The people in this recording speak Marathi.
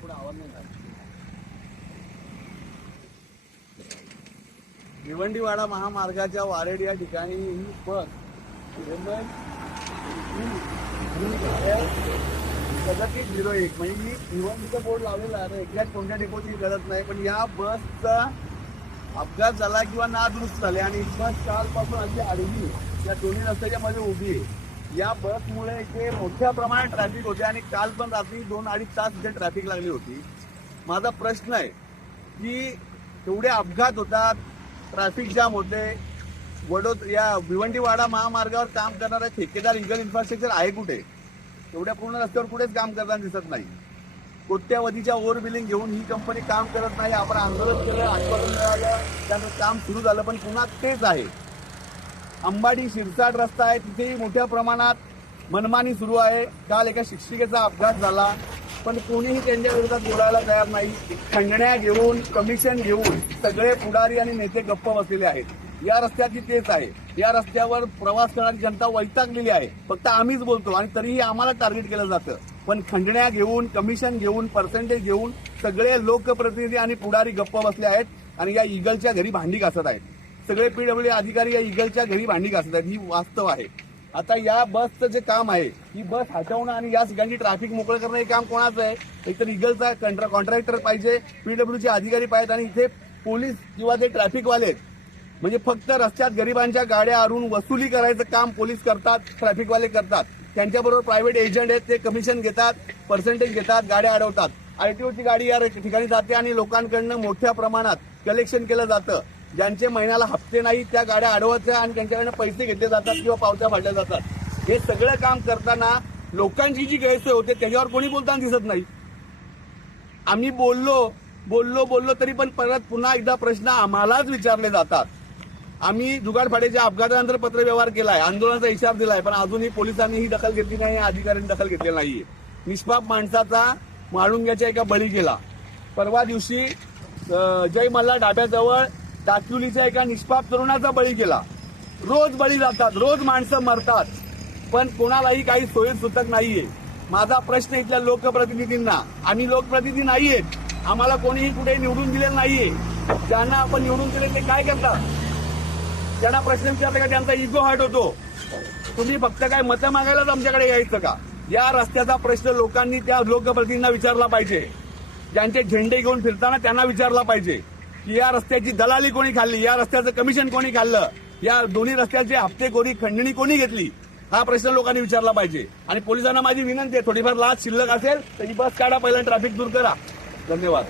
पुढे आवाज नाही झाला. भिवंडीवाडा महामार्गाच्या वारेड या ठिकाणी ही बस MN-01 म्हणजे ही भिवंडीचा बोर्ड लावलेला आहे. एक्झॅक्ट कोणत्या डेपोची गरज नाही, पण या बसचा अपघात झाला किंवा नादुरुस्त झाले आणि बस कालपासून अशी अडली या दोन्ही रस्त्याच्या मध्ये उभी आहे. या बसमुळे इथे मोठ्या प्रमाणात ट्रॅफिक होते आणि काल पण रात्री 2-2.5 तास इथे ट्रॅफिक लागली होती. माझा प्रश्न आहे की एवढे अपघात होतात, ट्रॅफिक जाम होते, या भिवंडीवाडा महामार्गावर काम करणारा ठेकेदार इगल इन्फ्रास्ट्रक्चर आहे कुठे? एवढ्या पूर्ण रस्त्यावर कुठेच काम करताना दिसत नाही. कोट्यावधीच्या ओव्हर बिलिंग घेऊन ही कंपनी काम करत नाही. आपण आंदोलन केलं, आश्वासन मिळालं, त्यानंतर काम सुरू झालं, पण पुन्हा तेच आहे. अंबाडी शिरसाट रस्ता आहे, तिथेही मोठ्या प्रमाणात मनमानी सुरू आहे. काल एका शिक्षिकेचा अपघात झाला, पण कोणीही त्यांच्या विरोधात बोलायला तयार नाही. खंडण्या घेऊन, कमिशन घेऊन सगळे पुढारी आणि नेते गप्प बसलेले आहेत. या रस्त्याची तेच आहे. या रस्त्यावर प्रवास करणारी जनता वैतागलेली आहे. फक्त आम्हीच बोलतो आणि तरीही आम्हाला टार्गेट केलं जातं. पण खंडण्या घेऊन, कमिशन घेऊन, पर्सेंटेज घेऊन सगळे लोकप्रतिनिधी आणि पुढारी गप्प बसले आहेत आणि या इगलच्या घरी भांडी घासत आहेत. सगळे पीडब्ल्यू अधिकारी या इगलच्या घरी भांडी घासत आहेत. ही वास्तव आहे. आता या बसचं जे काम आहे, ही बस हटवणं आणि या ठिकाणी ट्रॅफिक मोकळं करणं हे काम कोणाचं आहे? एकतर इगलचा कॉन्ट्रॅक्टर पाहिजे, पीडब्ल्यूचे अधिकारी पाहिजेत आणि इथे पोलीस किंवा ते ट्रॅफिकवाले म्हणजे फक्त रस्त्यात गरिबांच्या गाड्या आणून वसुली करायचं काम पोलीस करतात, ट्रॅफिकवाले करतात. त्यांच्याबरोबर प्रायव्हेट एजंट आहेत, ते कमिशन घेतात, पर्सेंटेज घेतात, गाड्या अडवतात. आरटीओची गाडी या ठिकाणी जाते आणि लोकांकडनं मोठ्या प्रमाणात कलेक्शन केलं जातं. ज्यांचे महिन्याला हप्ते नाही त्या गाड्या अडवायच्या आणि त्यांच्याकडनं पैसे घेतले जातात किंवा पावत्या फाडल्या जातात. हे सगळं काम करताना लोकांची जी गैरसोय होते त्याच्यावर कोणी बोलताना दिसत नाही. आम्ही बोललो तरी पण परत पुन्हा एकदा प्रश्न आम्हालाच विचारले जातात. आम्ही जुगाडफाट्याच्या अपघातानंतर पत्रव्यवहार केलाय, आंदोलनाचा इशारा दिलाय, पण अजूनही पोलिसांनी ही दखल घेतली नाही, अधिकाऱ्यांनी दखल घेतली नाहीये. निष्पाप माणसाचा माळुंग्याच्या एका बळी गेला. परवा दिवशी जय मल्हार ढाब्याजवळ दाकिवलीच्या एका निष्पाप तरुणाचा बळी गेला. रोज बळी जातात, रोज माणसं मरतात, पण कोणालाही काही सोयी सुतक नाहीये. माझा प्रश्न इथल्या लोकप्रतिनिधींना, आम्ही लोकप्रतिनिधी नाहीयेत, आम्हाला कोणीही कुठे निवडून दिलेलं नाहीये. ज्यांना आपण निवडून दिले ते काय करतात? त्यांना प्रश्न विचारला का त्यांचा इगो हर्ट होतो? तुम्ही फक्त काय मतं मागायलाच आमच्याकडे यायचं का? या रस्त्याचा प्रश्न लोकांनी त्या लोकप्रतिनिधींना विचारला पाहिजे. ज्यांचे झेंडे घेऊन फिरताना त्यांना विचारला पाहिजे की या रस्त्याची दलाली कोणी खाल्ली, या रस्त्याचं कमिशन कोणी खाल्लं, या दोन्ही रस्त्याचे हप्तेखोरी खंडणी कोणी घेतली, हा प्रश्न लोकांनी विचारला पाहिजे. आणि पोलिसांना माझी विनंती आहे, थोडीफार लाच शिल्लक असेल तर ही बस काढा, पहिला ट्रॅफिक दूर करा. धन्यवाद.